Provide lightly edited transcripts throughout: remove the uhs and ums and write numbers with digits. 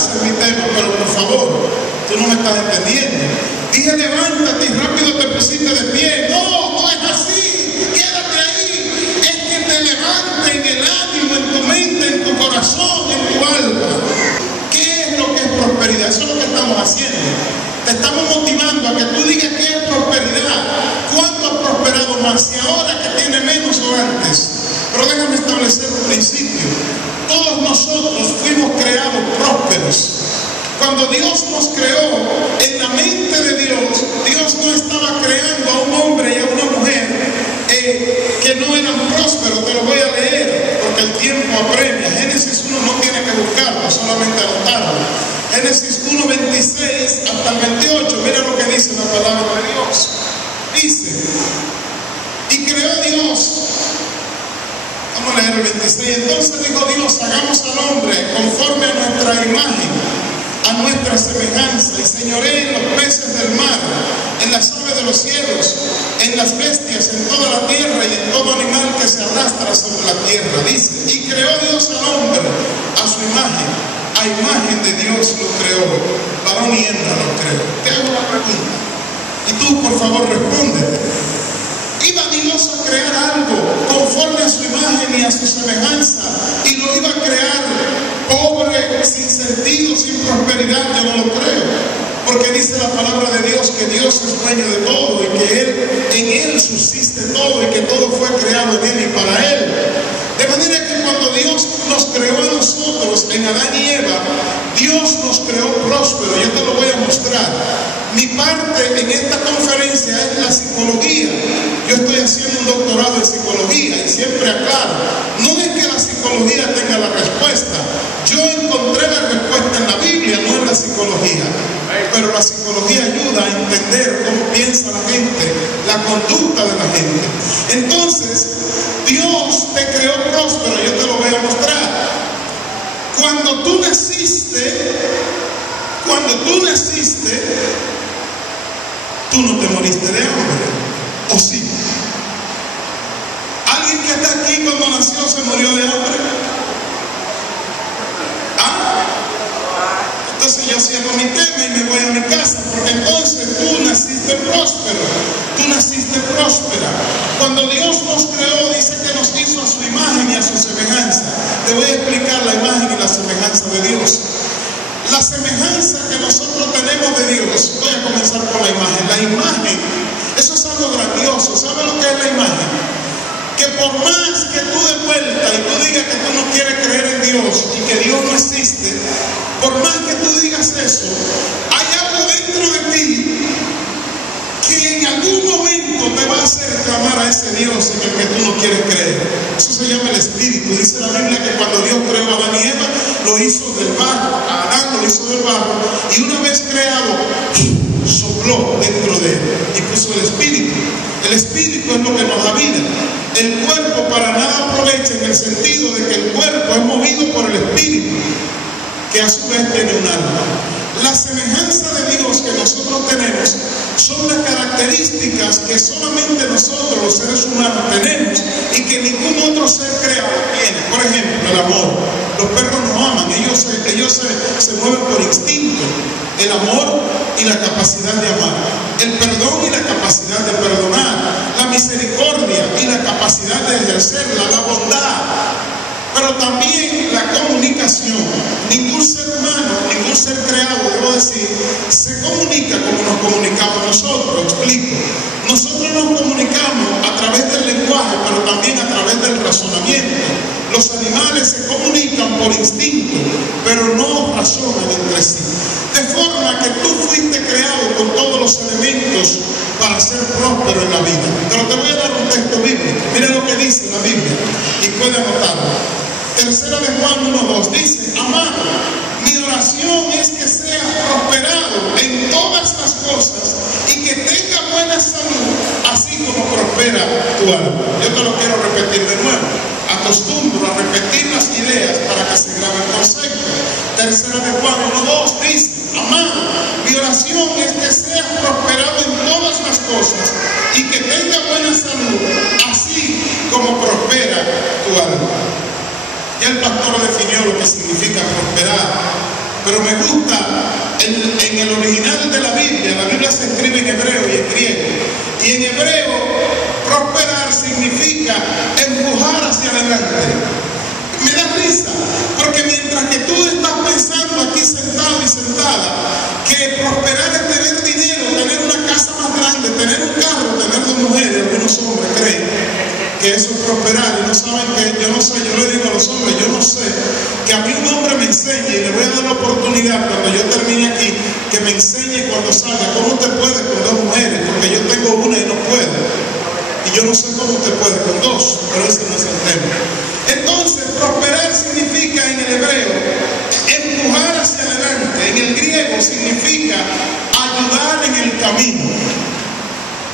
ese es mi tema, pero por favor, tú no me estás entendiendo. Dije levántate y rápido te pusiste de pie. No, no es así, quédate ahí. Es que te levante en el ánimo, en tu mente, en tu corazón, en tu alma. ¿Qué es lo que es prosperidad? Eso es lo que estamos haciendo. Te estamos motivando a que tú digas qué es prosperidad. ¿Cuándo has prosperado más? ¿Y ahora que tiene menos o antes? Pero déjame establecer un principio. Todos nosotros fuimos creados prósperos. Cuando Dios nos creó, en la mente de Dios, Dios no estaba creando a un hombre y a una mujer que no eran prósperos. Te lo voy a leer porque el tiempo apremia. Génesis 1 no tiene que buscarlo, solamente anotarlo. Génesis 1:26 hasta el 28, mira lo que dice la palabra de Dios. Dice, y creó Dios. Vamos a leer el 26. Entonces dijo Dios, hagamos al hombre conforme a nuestra imagen, a nuestra semejanza, y señoree en los peces del mar, en las aves de los cielos, en las bestias, en toda la tierra y en todo animal que se arrastra sobre la tierra. Dice, y creó Dios al hombre a su imagen, a imagen de Dios lo creó, varón y hembra lo creó. Te hago una pregunta y tú por favor respóndete. ¿Iba Dios a crear algo conforme a su imagen y a su semejanza y lo iba a crear pobre, sin sentido, sin prosperidad? Yo no lo creo, porque dice la palabra de Dios que Dios es dueño de todo y que en Él subsiste todo y que todo fue creado en Él y para Él. De manera que cuando Dios nos creó a nosotros en Adán y Eva, Dios nos creó próspero. Yo te lo voy a mostrar. Mi parte en esta conferencia es la psicología. Yo estoy haciendo un doctorado en psicología y siempre aclaro, no es que la psicología tenga la respuesta. Yo encontré la respuesta en la Biblia, no en la psicología. Pero la psicología ayuda a entender cómo piensa la gente, la conducta de la gente. Entonces, Dios te creó próspero, yo te lo voy a mostrar. Cuando tú naciste, tú no te moriste de hambre, ¿o sí? ¿Alguien que está aquí cuando nació se murió de hambre? ¿Ah? Entonces yo cierro mi tema y me voy a mi casa, porque entonces tú naciste próspero, tú naciste próspera. Cuando Dios nos creó, dice que nos hizo a su imagen y a su semejanza. Te voy a explicar la imagen y la semejanza de Dios. La semejanza que nosotros tenemos de Dios, voy a comenzar por la imagen. La imagen, eso es algo grandioso. ¿Sabes lo que es la imagen? Que por más que tú de vuelta y tú digas que tú no quieres creer en Dios y que Dios no existe, por más que tú digas eso, hay algo dentro de ti que en algún momento te va a hacer clamar a ese Dios en el que tú no quieres creer. Eso se llama el Espíritu. Dice la Biblia que cuando Dios creó a Adán y Eva, lo hizo del barro. A Adán lo hizo del barro. Y una vez creado, sopló dentro de él y puso el Espíritu. El Espíritu es lo que nos da vida. El cuerpo para nada aprovecha en el sentido de que el cuerpo es movido por el Espíritu, que a su vez tiene un alma. La semejanza de Dios que nosotros tenemos son las características que solamente nosotros los seres humanos tenemos y que ningún otro ser creado tiene. Por ejemplo, el amor. Los perros nos aman, ellos se mueven por instinto. El amor y la capacidad de amar. El perdón y la capacidad de perdonar. La misericordia y la capacidad de ejercerla. La bondad. Pero también la comunicación. Ningún ser humano, ningún ser creado, debo decir, se comunica como nos comunicamos nosotros. Explico. Nosotros nos comunicamos a través del lenguaje, pero también a través del razonamiento. Los animales se comunican por instinto, pero no razonan entre sí. De forma que tú fuiste creado con todos los elementos para ser próspero en la vida. Pero te voy a dar un texto bíblico. Mira lo que dice la Biblia y puede anotarlo. Tercera de Juan 1:2 dice: amado, mi oración es que seas prosperado en todas las cosas y que tenga buena salud, así como prospera tu alma. Yo te lo quiero repetir de nuevo. Acostumbro a repetir las ideas para que se grabe el concepto. Tercera de Juan 1:2 dice: amado, mi oración es que seas prosperado en todas las cosas y que tenga buena salud, así como prospera tu alma. Ya el pastor definió lo que significa prosperar. pero me gusta en el original de la Biblia se escribe en hebreo y en griego. Y en hebreo, prosperar significa empujar hacia adelante. Me da risa, porque mientras que tú estás pensando aquí sentado y sentada, que prosperar es tener dinero, tener una casa más grande, tener un carro, tener dos mujeres, algunos hombres creen que eso es prosperar y no saben que yo no sé, yo le digo a los hombres, yo no sé, que a mí un hombre me enseñe y le voy a dar la oportunidad cuando yo termine aquí, que me enseñe cuando salga, cómo usted puede con dos mujeres, porque yo tengo una y no puedo. Y yo no sé cómo usted puede con dos, pero ese no es el tema. Entonces, prosperar significa en el hebreo empujar hacia adelante, en el griego significa ayudar en el camino.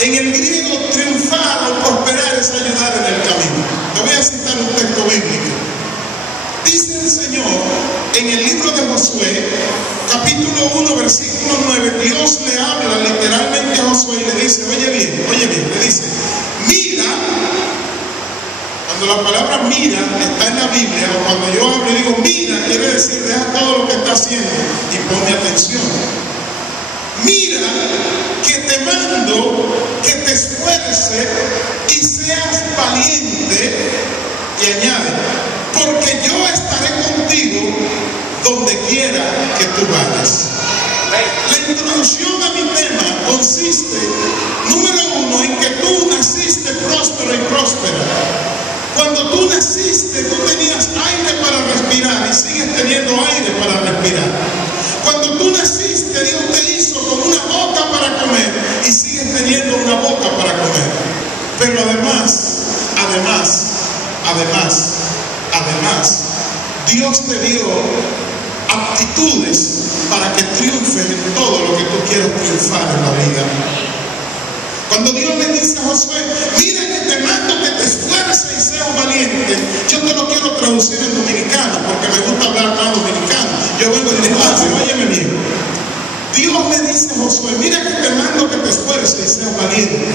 En el griego, triunfar o prosperar es ayudar en el camino. Te voy a citar un texto bíblico. Dice el Señor en el libro de Josué, capítulo 1, versículo 9, Dios le habla literalmente a Josué y le dice, oye bien, le dice, mira. Cuando la palabra mira está en la Biblia, o cuando yo hablo y digo mira, quiere decir deja todo lo que está haciendo y ponme atención. Mira que te mando que te esfuerces y seas valiente, y añade, porque yo estaré contigo donde quiera que tú vayas. La introducción a mi tema consiste, número uno, en que tú naciste próspero y próspera. Cuando tú naciste, tú tenías aire para respirar y sigues teniendo aire para respirar. Cuando tú naciste, Dios te hizo con una boca para comer y sigues teniendo una boca para comer. Pero además, Dios te dio aptitudes para que triunfes en todo lo que tú quieras triunfar en la vida. Cuando Dios le dice a Josué, mira que te mando que te esfuerces y seas valiente, yo te lo quiero traducir en dominicano, porque me gusta hablar más dominicano. Yo vengo de España, óyeme bien. Dios le dice a Josué, mira que te mando que te esfuerces y seas valiente.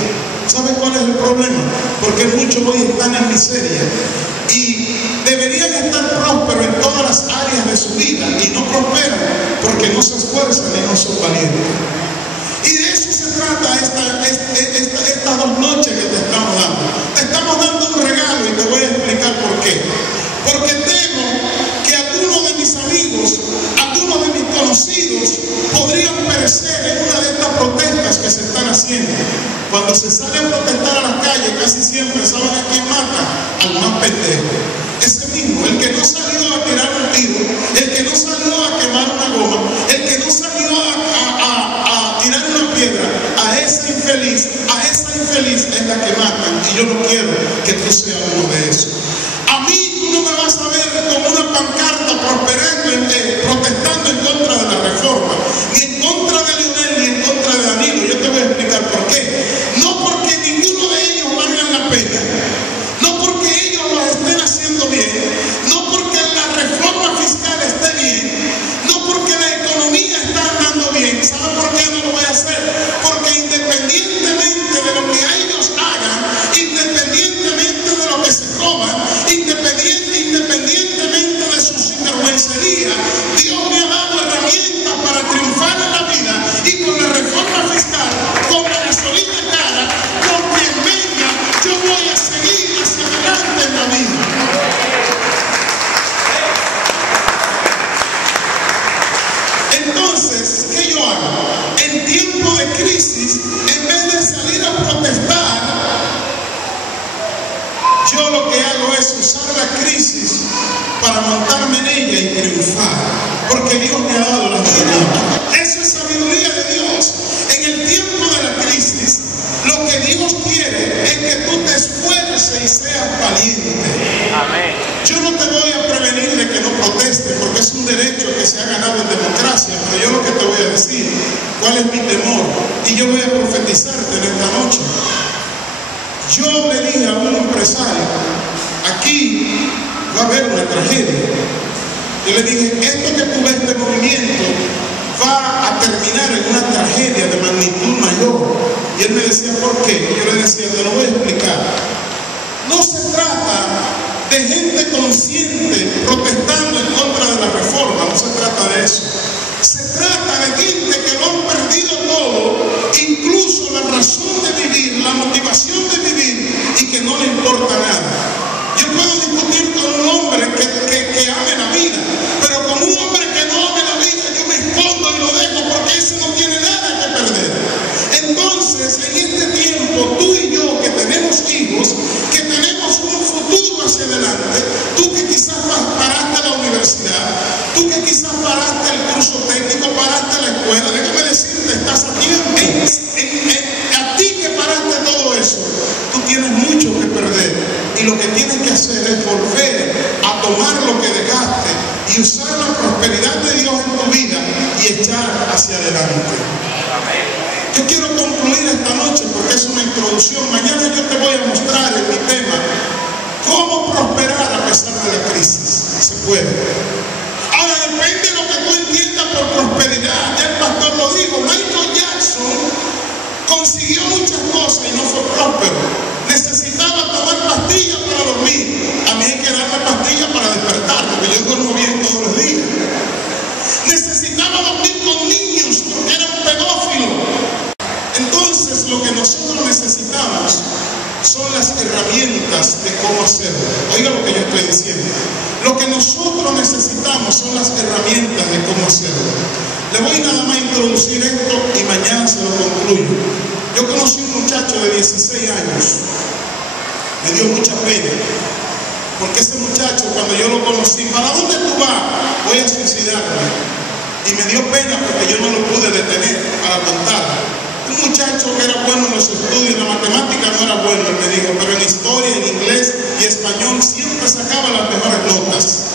¿Sabes cuál es el problema? Porque muchos hoy están en miseria y deberían estar prósperos en todas las áreas de su vida y no prosperan porque no se esfuerzan y no son valientes. Y de eso se trata estas 2 noches que te estamos dando. Te estamos dando un regalo y te voy a explicar por qué. Porque temo que algunos de mis amigos, algunos de mis conocidos podrían perecer en una de estas protestas que se están haciendo. Cuando se sale a protestar a la calle, casi siempre, ¿saben a quién mata? Al más pendejo. Ese mismo, el que no salió a tirar un tiro, el que no salió a quemar una goma, el que no salió a tirar una piedra, a esa infeliz es la que matan. Y yo no quiero que tú seas uno de esos. A mí tú no me vas a ver con una pancarta protestando en contra de la reforma, ni en contra de Leonel, ni en contra de Danilo. Yo te voy a explicar por qué. No porque ninguno de ellos valga la pena, no porque ellos lo estén haciendo bien, no porque la reforma fiscal esté bien, no porque la economía está andando bien. ¿Saben por qué no lo voy a hacer? Porque independientemente de lo que ellos hagan, independientemente de lo que se coman, independientemente de su sinvergüencería, Dios me ha dado herramientas para triunfar en la vida, y con la reforma fiscal, con la gasolina cara, con quien venga, yo voy a seguir hacia adelante en la vida. Entonces, ¿qué yo hago? En tiempo de crisis, en vez de salir a protestar, yo lo que hago es usar la crisis para montarme en ella y triunfar, porque Dios me ha dado la sabiduría. Eso es sabiduría de Dios. En el tiempo de la crisis, lo que Dios quiere es que tú te esfuerces y seas valiente. Amén. Yo no te voy a prevenir de que no protestes, porque es un derecho que se ha ganado en democracia, pero yo lo que te voy a decir, cuál es mi temor, y yo voy a profetizarte en esta noche. Yo le dije a un empresario, aquí va a haber una tragedia. Yo le dije, esto que tú ves, este movimiento, va a terminar en una tragedia de magnitud mayor. Y él me decía, ¿por qué? Y yo le decía, te lo voy a explicar. No se trata de gente consciente protestando en contra de la reforma. no se trata de eso. Se trata de gente que lo han perdido todo, incluso la razón de vivir, la motivación de vivir, y que no le importa nada. Yo puedo discutir con un hombre que ame la vida, pero con un hombre que no ame la vida, yo me escondo y lo dejo porque ese no tiene nada que perder. Entonces, en este tiempo, tú y yo que tenemos hijos, que tenemos un futuro hacia adelante, tú que quizás paraste la universidad, tú que quizás paraste el curso técnico, paraste la escuela, déjame decirte, estás aquí a ti que paraste todo eso, tú tienes mucho que perder, y lo que tienes que hacer es volver a tomar lo que dejaste y usar la prosperidad de Dios en tu vida y echar hacia adelante. Yo quiero concluir esta noche porque es una introducción. Mañana yo te voy a mostrar en mi tema cómo prosperar a pesar de la crisis. Se puede. Ahora depende de lo que tú entiendas por prosperidad. Ya el pastor lo dijo. Michael Jackson consiguió muchas cosas y no fue próspero. Necesitaba tomar pastillas para dormir. A mí hay que darme pastillas para despertar, porque yo duermo bien todos los días. Necesitaba dormir con niños porque era un pedófilo. Entonces lo que nosotros necesitamos son las herramientas de cómo hacerlo. Oiga lo que yo estoy diciendo. Lo que nosotros necesitamos son las herramientas de cómo hacerlo. Le voy nada más a introducir esto y mañana se lo concluyo. Yo conocí un muchacho de 16 años. Me dio mucha pena. Porque ese muchacho, cuando yo lo conocí, ¿para dónde tú vas? Voy a suicidarme. Y me dio pena porque yo no lo pude detener para aguantarlo. Un muchacho que era bueno en los estudios, en la matemática no era bueno, él me dijo, pero en historia, en inglés y español siempre sacaba las mejores notas.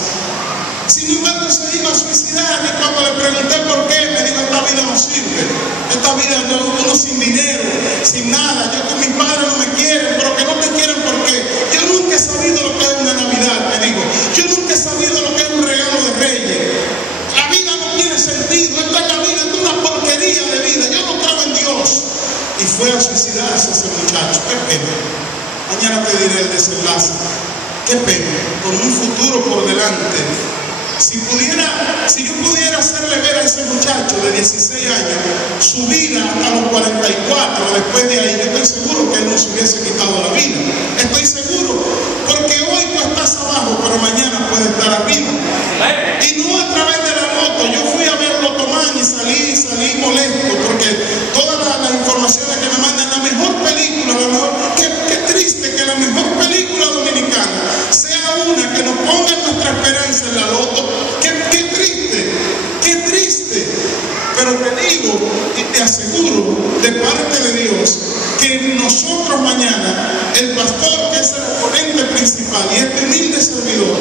Sin embargo, se iba a suicidar y cuando le pregunté por qué, me dijo, esta vida no sirve. Esta vida, uno sin dinero, sin nada, yo con mis padres no me quieren, pero que no te quieren porque yo nunca he sabido lo que es una Navidad, me dijo. Yo nunca he sabido lo que es un regalo de Reyes. La vida no tiene sentido, esta es la vida, es una porquería de vida, yo no creo en Dios. Y fue a suicidarse ese muchacho, qué pena. Mañana te diré el desenlace. Qué pena, con un futuro por delante. Si yo pudiera hacerle ver a ese muchacho de 16 años su vida a los 44, después de ahí, yo estoy seguro que él no se hubiese quitado la vida. Estoy seguro, porque hoy tú estás abajo, pero mañana puedes estar arriba. Y no a través de la moto. Yo fui a ver Lotomán y salí molesto, porque todas las informaciones que me mandan, la mejor película, qué triste que la mejor película dominicana sea una que nos ponga nuestra esperanza en la loto. Qué triste. Pero te digo y te aseguro de parte de Dios que nosotros mañana, el pastor que es el ponente principal y este humilde servidor,